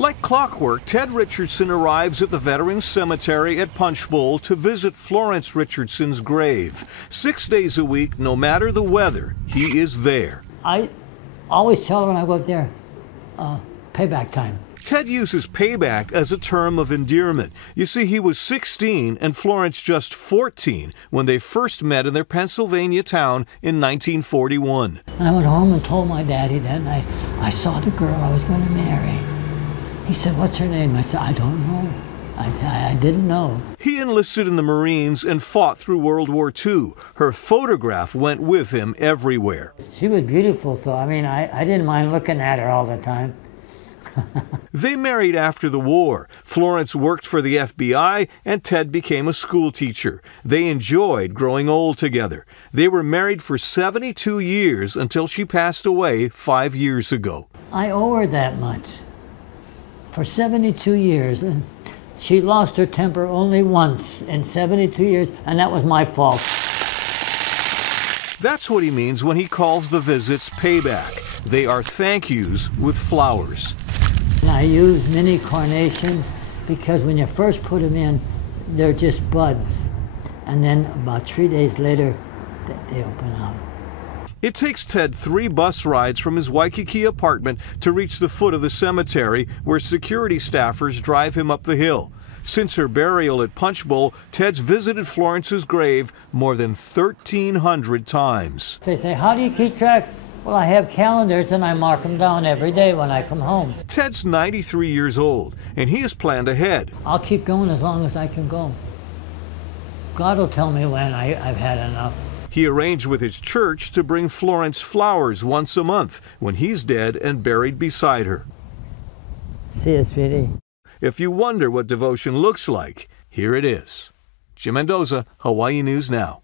Like clockwork, Ted Richardson arrives at the Veterans Cemetery at Punchbowl to visit Florence Richardson's grave. 6 days a week, no matter the weather, he is there. I always tell her when I go up there, payback time. Ted uses payback as a term of endearment. You see, he was 16 and Florence just 14 when they first met in their Pennsylvania town in 1941. And I went home and told my daddy that night, I saw the girl I was going to marry. He said, "What's her name?" I said, "I don't know. I didn't know." He enlisted in the Marines and fought through World War II. Her photograph went with him everywhere. She was beautiful, so I mean, I didn't mind looking at her all the time. They married after the war. Florence worked for the FBI and Ted became a school teacher. They enjoyed growing old together. They were married for 72 years until she passed away 5 years ago. I owe her that much. For 72 years. She lost her temper only once in 72 years, and that was my fault. That's what he means when he calls the visits payback. They are thank yous with flowers. I use mini carnations because when you first put them in, they're just buds. And then about 3 days later, they open up. It takes Ted 3 bus rides from his Waikiki apartment to reach the foot of the cemetery, where security staffers drive him up the hill. Since her burial at Punchbowl, Ted's visited Florence's grave more than 1,300 times. They say, "How do you keep track?" Well, I have calendars and I mark them down every day when I come home. Ted's 93 years old, and he has planned ahead. I'll keep going as long as I can go. God will tell me when I've had enough. He arranged with his church to bring Florence flowers once a month when he's dead and buried beside her. See you, sweetie. If you wonder what devotion looks like, here it is. Jim Mendoza, Hawaii News Now.